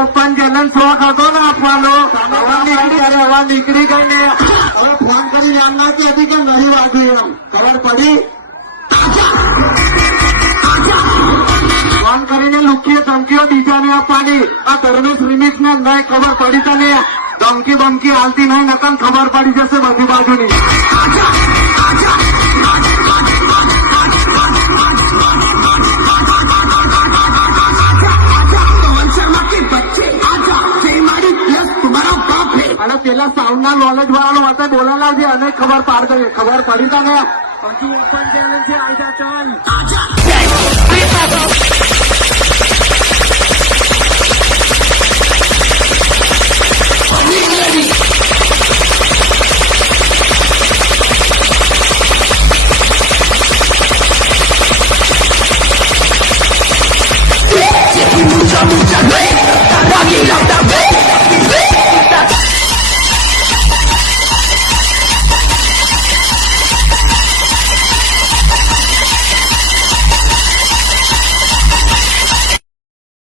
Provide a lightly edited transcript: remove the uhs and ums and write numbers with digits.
open channel શોખ હતો ને આપવાનો હવા નીકળી ગઈ ને હવે ફોન કરી જાણ નાખી હતી કે નહીં વાગ્યું એમ ખબર પડી ફોન કરીને લુકીએ ધમકીઓ બીજાને આપવાની આ ધર્મેશ રિમિક્સ ને નહીં ખબર પડી તને ધમકી બમકી હાલતી નહીં નકલ ખબર પડી જશે બધી બાજુની અને પેલા સાઉન્ડ ના નોલેજ વાળાનો વાતે બોલેલા છે અને ખબર પાડ ખબર પડી તને પછી ઓપન ચેલેન્જ છે આજા ચાલ